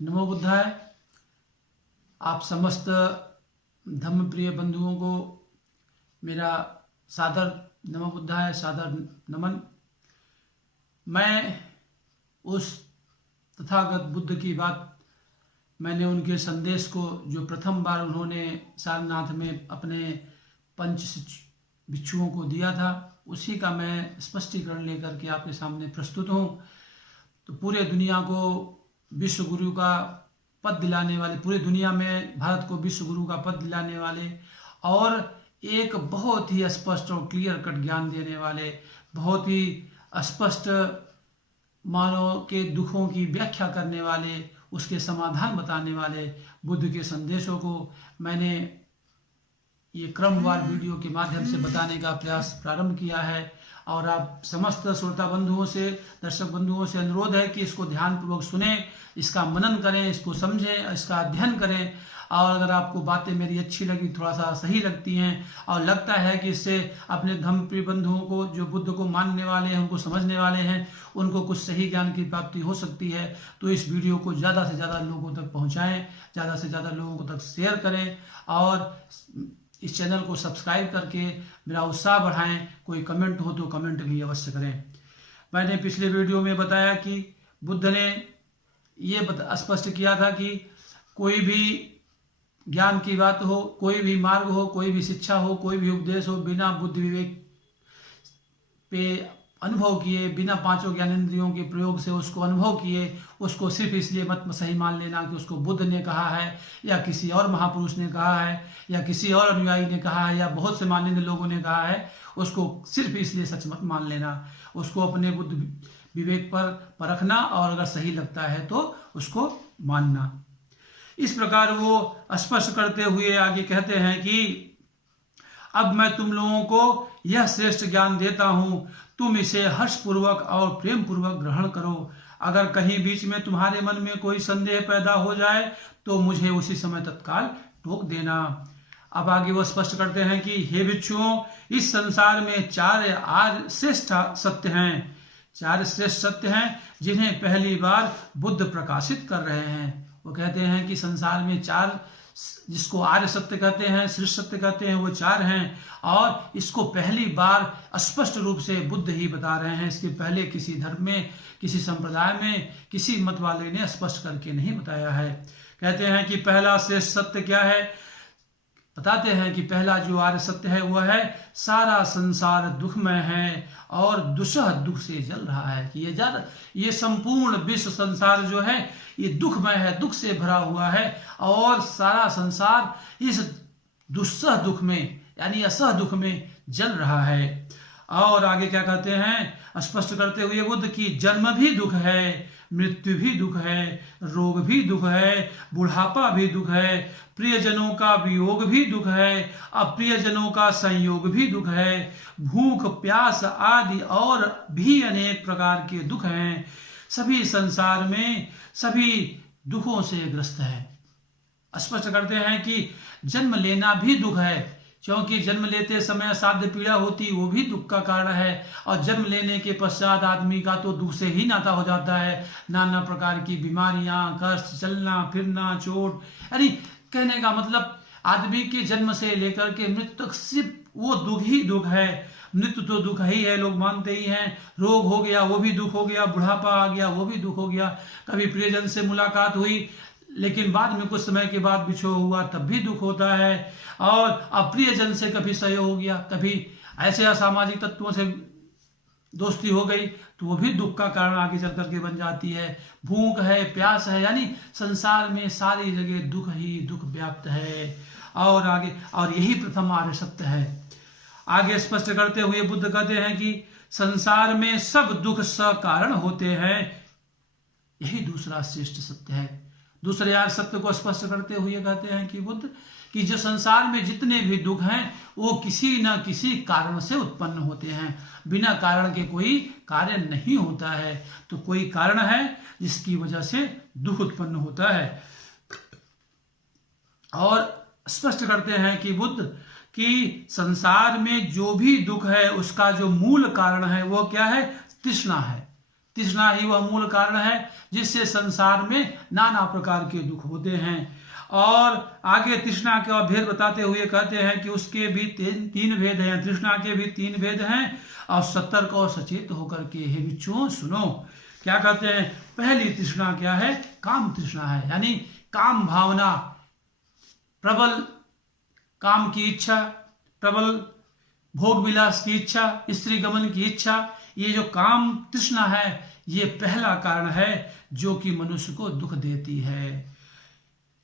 नमो बुद्धाय। आप समस्त धम्म प्रिय बंधुओं को मेरा सादर नमो बुद्धाय, सादर नमन। मैं उस तथागत बुद्ध की बात, मैंने उनके संदेश को जो प्रथम बार उन्होंने सारनाथ में अपने पंच भिक्षुओं को दिया था, उसी का मैं स्पष्टीकरण लेकर के आपके सामने प्रस्तुत हूँ। तो पूरे दुनिया को विश्व गुरु का पद दिलाने वाले, पूरी दुनिया में भारत को विश्व गुरु का पद दिलाने वाले और एक बहुत ही स्पष्ट और क्लियर कट ज्ञान देने वाले, बहुत ही स्पष्ट मानव के दुखों की व्याख्या करने वाले, उसके समाधान बताने वाले बुद्ध के संदेशों को मैंने ये क्रमवार वीडियो के माध्यम से बताने का प्रयास प्रारंभ किया है। और आप समस्त श्रोता बंधुओं से, दर्शक बंधुओं से अनुरोध है कि इसको ध्यानपूर्वक सुने, इसका मनन करें, इसको समझें, इसका अध्ययन करें। और अगर आपको बातें मेरी अच्छी लगी, थोड़ा सा सही लगती हैं और लगता है कि इससे अपने धम्मप्रिय बंधुओं को, जो बुद्ध को मानने वाले हैं, उनको समझने वाले हैं, उनको कुछ सही ज्ञान की प्राप्ति हो सकती है, तो इस वीडियो को ज़्यादा से ज़्यादा लोगों तक पहुँचाएँ, ज़्यादा से ज़्यादा लोगों को तक शेयर करें और इस चैनल को सब्सक्राइब करके मेरा उत्साह बढ़ाएं। कोई कमेंट हो तो कमेंट भी अवश्य करें। मैंने पिछले वीडियो में बताया कि बुद्ध ने ये स्पष्ट किया था कि कोई भी ज्ञान की बात हो, कोई भी मार्ग हो, कोई भी शिक्षा हो, कोई भी उपदेश हो, बिना बुद्धि विवेक पे अनुभव किए, बिना पांचों ज्ञानेंद्रियों के प्रयोग से उसको अनुभव किए, उसको सिर्फ इसलिए मत सही मान लेना कि उसको बुद्ध ने कहा है या किसी और महापुरुष ने कहा है या किसी और अनुयायी ने कहा है या बहुत से माननीय लोगों ने कहा है, उसको सिर्फ इसलिए सच मत मान लेना। उसको अपने बुद्ध विवेक पर परखना और अगर सही लगता है तो उसको मानना। इस प्रकार वो स्पष्ट करते हुए आगे कहते हैं कि अब मैं तुम लोगों को यह श्रेष्ठ ज्ञान देता हूँ, तुम इसे हर्षपूर्वक और प्रेम पूर्वक ग्रहण करो। अगर कहीं बीच में तुम्हारे मन में कोई संदेह पैदा हो जाए तो मुझे उसी समय तत्काल टोक देना। अब आगे वो स्पष्ट करते हैं कि हे भिक्षुओं, इस संसार में चार श्रेष्ठ सत्य हैं, चार श्रेष्ठ सत्य हैं जिन्हें पहली बार बुद्ध प्रकाशित कर रहे हैं। वो कहते हैं कि संसार में चार, जिसको आर्य सत्य कहते हैं, श्रेष्ठ सत्य कहते हैं, वो चार हैं और इसको पहली बार स्पष्ट रूप से बुद्ध ही बता रहे हैं। इसके पहले किसी धर्म में, किसी संप्रदाय में, किसी मत वाले ने स्पष्ट करके नहीं बताया है। कहते हैं कि पहला श्रेष्ठ सत्य क्या है, बताते हैं कि पहला जो आर्य सत्य है वह है सारा संसार दुखमय है और दुस्सह दुख से जल रहा है। कि ये संपूर्ण विश्व संसार जो है ये दुखमय है, दुख से भरा हुआ है और सारा संसार इस दुस्सह दुख में यानी असह दुख में जल रहा है। और आगे क्या कहते हैं, स्पष्ट करते हुए बुद्ध की जन्म भी दुख है, मृत्यु भी दुख है, रोग भी दुख है, बुढ़ापा भी दुख है, प्रियजनों का वियोग भी दुख है, अप्रियजनों का संयोग भी दुख है, भूख प्यास आदि और भी अनेक प्रकार के दुख हैं। सभी संसार में सभी दुखों से ग्रस्त है। स्पष्ट करते हैं कि जन्म लेना भी दुख है, क्योंकि जन्म लेते समय साध्य पीड़ा होती, वो भी दुख का कारण है। और जन्म लेने के पश्चात आदमी का तो दुख से ही नाता हो जाता है, नाना प्रकार की बीमारियां, कष्ट, चलना फिरना, चोट। यानी कहने का मतलब आदमी के जन्म से लेकर के मृत्यु तक सिर्फ वो दुख ही दुख है। मृत्यु तो दुख ही है, लोग मानते ही हैं। रोग हो गया वो भी दुख हो गया, बुढ़ापा आ गया वो भी दुख हो गया। कभी प्रियजन से मुलाकात हुई लेकिन बाद में कुछ समय के बाद बिछोह हुआ, तब भी दुख होता है। और अप्रियजन से कभी सहयोग हो गया, कभी ऐसे असामाजिक तत्वों से दोस्ती हो गई तो वो भी दुख का कारण आगे चल करके बन जाती है। भूख है, प्यास है, यानी संसार में सारी जगह दुख ही दुख व्याप्त है। और आगे, और यही प्रथम आर्य सत्य है। आगे स्पष्ट करते हुए बुद्ध कहते हैं कि संसार में सब दुख सकारण होते हैं, यही दूसरा श्रेष्ठ सत्य है। दूसरे आर्य सत्य को स्पष्ट करते हुए कहते हैं कि बुद्ध कि जो संसार में जितने भी दुख हैं वो किसी न किसी कारण से उत्पन्न होते हैं, बिना कारण के कोई कार्य नहीं होता है। तो कोई कारण है जिसकी वजह से दुख उत्पन्न होता है। और स्पष्ट करते हैं कि बुद्ध कि संसार में जो भी दुख है उसका जो मूल कारण है वो क्या है, तृष्णा है। तृष्णा ही वह मूल कारण है जिससे संसार में नाना प्रकार के दुख होते हैं। और आगे तृष्णा का भेद बताते हुए कहते हैं कि उसके भी तीन भेद हैं, तृष्णा के भी 3 भेद हैं। और सतर्क और सचेत होकर के हे बच्चों सुनो, क्या कहते हैं। पहली तृष्णा क्या है, काम तृष्णा है, यानी काम भावना, प्रबल काम की इच्छा, प्रबल भोग विलास की इच्छा, स्त्री गमन की इच्छा, ये जो काम तृष्णा है ये पहला कारण है जो कि मनुष्य को दुख देती है,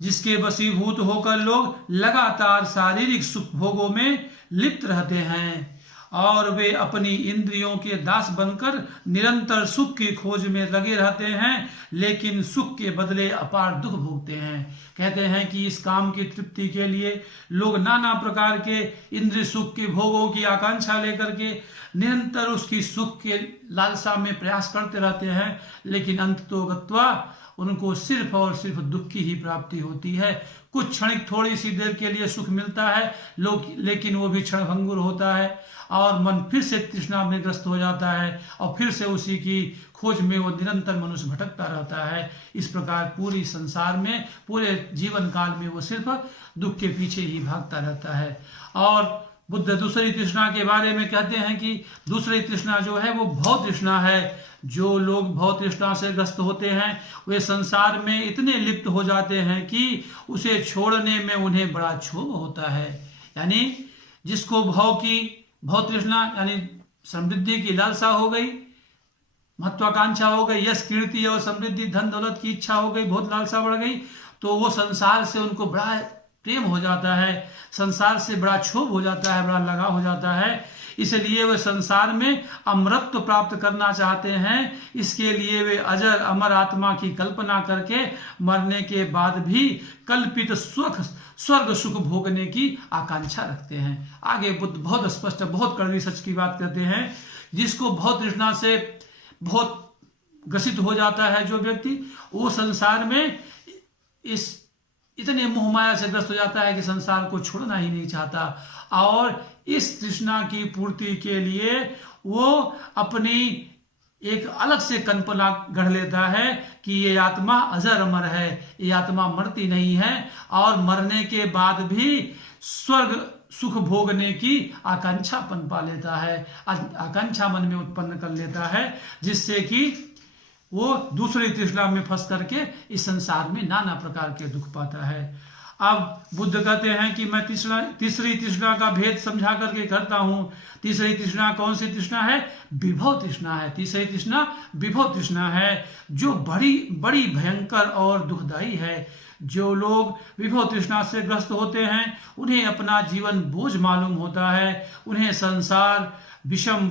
जिसके वशीभूत होकर लोग लगातार शारीरिक सुख भोगों में लिप्त रहते हैं और वे अपनी इंद्रियों के दास बनकर निरंतर सुख की खोज में लगे रहते हैं, लेकिन सुख के बदले अपार दुख भोगते हैं। कहते हैं कि इस काम की तृप्ति के लिए लोग नाना प्रकार के इंद्रिय सुख के भोगों की आकांक्षा लेकर के निरंतर उसकी सुख के लालसा में प्रयास करते रहते हैं, लेकिन अंततोगत्वा उनको सिर्फ और सिर्फ दुख की ही प्राप्ति होती है। कुछ क्षणिक थोड़ी सी देर के लिए सुख मिलता है लोग, लेकिन वो भी क्षणभंगुर होता है और मन फिर से तृष्णा में ग्रस्त हो जाता है और फिर से उसी की खोज में वो निरंतर मनुष्य भटकता रहता है। इस प्रकार पूरी संसार में, पूरे जीवन काल में वो सिर्फ दुख के पीछे ही भागता रहता है। और बुद्ध दूसरी तृष्णा के बारे में कहते हैं कि दूसरी तृष्णा जो है वो भव तृष्णा है। जो लोग भव तृष्णा से ग्रस्त होते हैं वे संसार में इतने लिप्त हो जाते हैं कि उसे छोड़ने में उन्हें बड़ा क्षोभ होता है। यानी जिसको भव तृष्णा यानी समृद्धि की लालसा हो गई, महत्वाकांक्षा हो गई, यश कीर्ति और समृद्धि धन दौलत की इच्छा हो गई, बहुत लालसा बढ़ गई, तो वो संसार से उनको बड़ा प्रेम हो जाता है, संसार से बड़ा क्षोभ हो जाता है, बड़ा लगाव हो जाता है। इसलिए वे संसार में अमरत्व प्राप्त करना चाहते हैं। इसके लिए वे अजर अमर आत्मा की कल्पना करके मरने के बाद भी कल्पित स्वर्ग सुख भोगने की आकांक्षा रखते हैं। आगे बुद्ध बहुत स्पष्ट, बहुत कड़वी सच की बात कहते हैं। जिसको भव तृष्णा से बहुत ग्रसित हो जाता है जो व्यक्ति, वो संसार में इतने मोह माया से ग्रस्त हो जाता है कि संसार को छोड़ना ही नहीं चाहता और इस तृष्णा की पूर्ति के लिए वो अपनी एक अलग से कल्पना गढ़ लेता है कि ये आत्मा अजर अमर है, ये आत्मा मरती नहीं है और मरने के बाद भी स्वर्ग सुख भोगने की आकांक्षा पनपा लेता है, आकांक्षा मन में उत्पन्न कर लेता है, जिससे कि वो दूसरी तृष्णा में फंस करके इस संसार में नाना प्रकार के दुख पाता है। अब बुद्ध कहते हैं कि मैं तीसरी तृष्णा का भेद समझा करके करता हूं। तीसरी तृष्णा कौन सी तृष्णा है? विभव तृष्णा है। तीसरी तृष्णा विभव तृष्णा है जो बड़ी बड़ी भयंकर और दुखदायी है। जो लोग विभव तृष्णा से ग्रस्त होते हैं उन्हें अपना जीवन बोझ मालूम होता है, उन्हें संसार विस्मय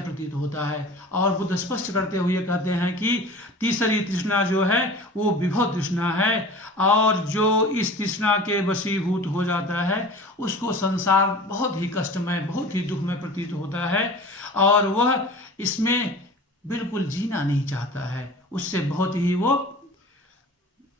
प्रतीत होता है। और बुद्ध स्पष्ट करते हुए कहते हैं कि तीसरी तृष्णा जो है वो विभव तृष्णा है और जो इस तृष्णा के वशीभूत हो जाता है उसको संसार बहुत ही कष्टमय, बहुत ही दुखमय प्रतीत होता है और वह इसमें बिल्कुल जीना नहीं चाहता है, उससे बहुत ही वो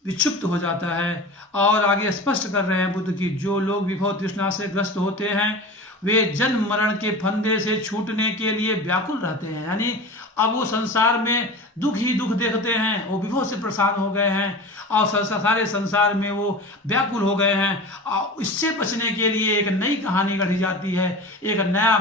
विक्षुब्ध हो जाता है। और आगे स्पष्ट कर रहे हैं बुद्ध की जो लोग विभव तृष्णा से ग्रस्त होते हैं वे जन्म मरण के फंदे से छूटने के लिए व्याकुल रहते हैं। यानी अब वो संसार में दुख ही दुख देखते हैं, वो विभव से परेशान हो गए हैं और सारे संसार में वो व्याकुल हो गए हैं और इससे बचने के लिए एक नई कहानी गढ़ी जाती है, एक नया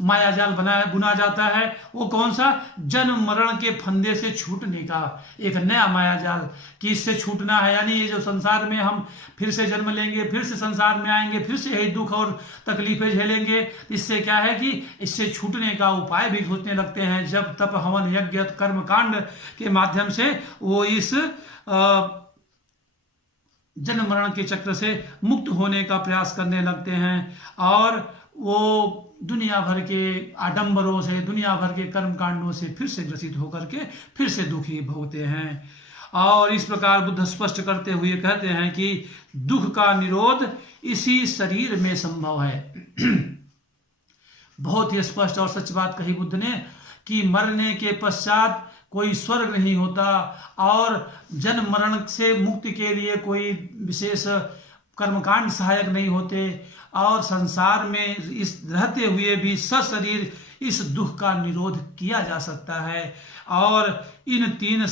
मायाजाल बुना जाता है। वो कौन सा? जन्म मरण के फंदे से छूटने का एक नया मायाजाल कि इससे छूटना है। यानी ये जो संसार में हम फिर से जन्म लेंगे, फिर से संसार में आएंगे, फिर से यही दुख और तकलीफें झेलेंगे। इससे क्या है कि इससे छूटने का उपाय भी सोचने लगते हैं। जब तप हवन यज्ञ कर्म कांड के माध्यम से वो इस जन्म मरण के चक्र से मुक्त होने का प्रयास करने लगते हैं और वो दुनिया भर के आडंबरों से, दुनिया भर के कर्म कांडों से फिर से ग्रसित होकर के फिर से दुखी भोगते हैं। और इस प्रकार बुद्ध स्पष्ट करते हुए कहते हैं कि दुख का निरोध इसी शरीर में संभव है। बहुत ही स्पष्ट और सच बात कही बुद्ध ने कि मरने के पश्चात कोई स्वर्ग नहीं होता और जन्म मरण से मुक्ति के लिए कोई विशेष कर्मकांड सहायक नहीं होते और संसार में इस रहते हुए भी सशरीर इस दुख का निरोध किया जा सकता है। और इन तीन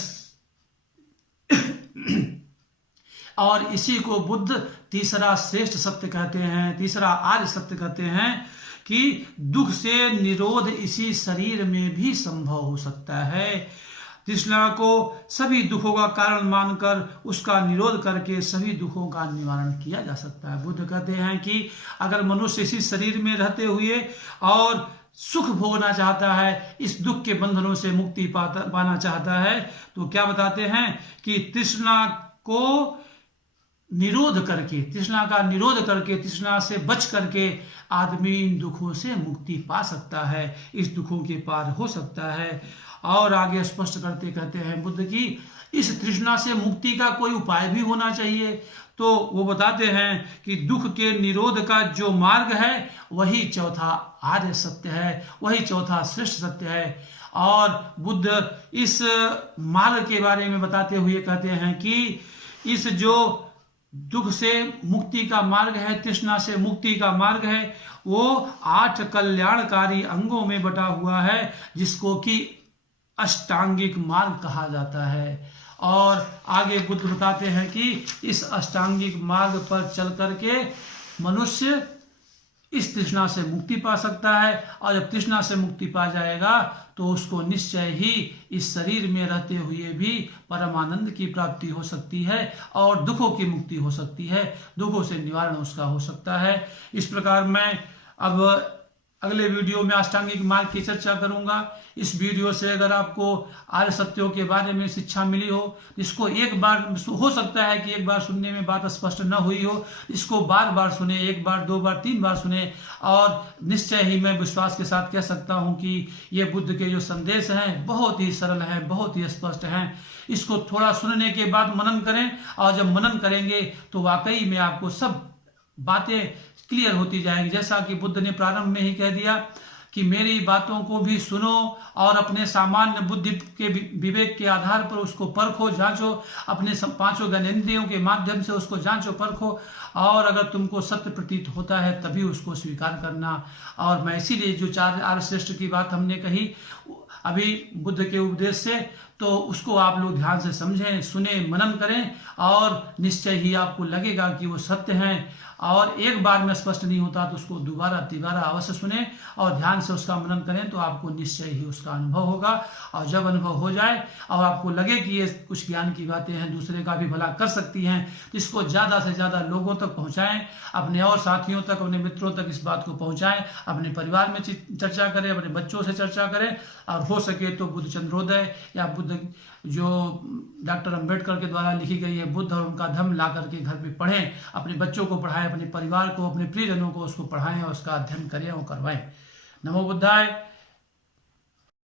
और इसी को बुद्ध तीसरा श्रेष्ठ सत्य कहते हैं, तीसरा आर्य सत्य कहते हैं कि दुख से निरोध इसी शरीर में भी संभव हो सकता है। तृष्णा को सभी दुखों का कारण मानकर उसका निरोध करके सभी दुखों का निवारण किया जा सकता है। बुद्ध कहते हैं कि अगर मनुष्य इसी शरीर में रहते हुए और सुख भोगना चाहता है, इस दुख के बंधनों से मुक्ति पाना चाहता है, तो क्या बताते हैं कि तृष्णा को निरोध करके, तृष्णा का निरोध करके, तृष्णा से बच करके आदमी इन दुखों से मुक्ति पा सकता है, इस दुखों के पार हो सकता है। और आगे स्पष्ट करते कहते हैं बुद्ध की इस तृष्णा से मुक्ति का कोई उपाय भी होना चाहिए। तो वो बताते हैं कि दुख के निरोध का जो मार्ग है वही चौथा आर्य सत्य है, वही चौथा श्रेष्ठ सत्य है। और बुद्ध इस मार्ग के बारे में बताते हुए कहते हैं कि इस जो दुख से मुक्ति का मार्ग है, तृष्णा से मुक्ति का मार्ग है, वो 8 कल्याणकारी अंगों में बटा हुआ है, जिसको कि अष्टांगिक मार्ग कहा जाता है। और आगे बुद्ध बताते हैं कि इस अष्टांगिक मार्ग पर चल करके मनुष्य इस तृष्णा से मुक्ति पा सकता है। और जब तृष्णा से मुक्ति पा जाएगा तो उसको निश्चय ही इस शरीर में रहते हुए भी परमानंद की प्राप्ति हो सकती है और दुखों की मुक्ति हो सकती है, दुखों से निवारण उसका हो सकता है। इस प्रकार मैं अब अगले वीडियो में अष्टांगिक मार्ग की चर्चा करूंगा। इस वीडियो से अगर आपको आर्य सत्यों के बारे में शिक्षा मिली हो, इसको एक बार, हो सकता है कि एक बार सुनने में बात स्पष्ट न हुई हो, इसको बार बार सुने, 1 बार 2 बार 3 बार सुने, और निश्चय ही मैं विश्वास के साथ कह सकता हूं कि ये बुद्ध के जो संदेश हैं बहुत ही सरल हैं, बहुत ही स्पष्ट हैं। इसको थोड़ा सुनने के बाद मनन करें, और जब मनन करेंगे तो वाकई में आपको सब बातें क्लियर होती जाएंगी। जैसा कि बुद्ध ने प्रारंभ में ही कह दिया कि मेरी बातों को भी सुनो और अपने सामान्य बुद्धि के विवेक के आधार पर उसको परखो, जांचो, अपने 5 ज्ञानेंद्रियों के माध्यम से उसको जांचो, परखो, और अगर तुमको सत्य प्रतीत होता है तभी उसको स्वीकार करना। और मैं इसीलिए जो 4 आर्य श्रेष्ठ की बात हमने कही अभी बुद्ध के उपदेश से, तो उसको आप लोग ध्यान से समझें, सुने, मनन करें, और निश्चय ही आपको लगेगा कि वो सत्य हैं। और एक बार में स्पष्ट नहीं होता तो उसको दोबारा तिबारा अवश्य सुने और ध्यान से उसका मनन करें, तो आपको निश्चय ही उसका अनुभव होगा। और जब अनुभव हो जाए और आपको लगे कि ये कुछ ज्ञान की बातें हैं, दूसरे का भी भला कर सकती हैं, तो इसको ज़्यादा से ज़्यादा लोगों तक पहुँचाएँ, अपने और साथियों तक, अपने मित्रों तक इस बात को पहुँचाएँ, अपने परिवार में चर्चा करें, अपने बच्चों से चर्चा करें, और हो सके तो बुद्ध चंद्रोदय या बुद्ध जो डॉक्टर अंबेडकर के द्वारा लिखी गई है बुद्ध और उनका धम्म ला करके घर पे पढ़ें, अपने बच्चों को पढ़ाएं, अपने परिवार को, अपने प्रियजनों को उसको पढ़ाएं और उसका अध्ययन करें और करवाएं। नमो बुद्धाय।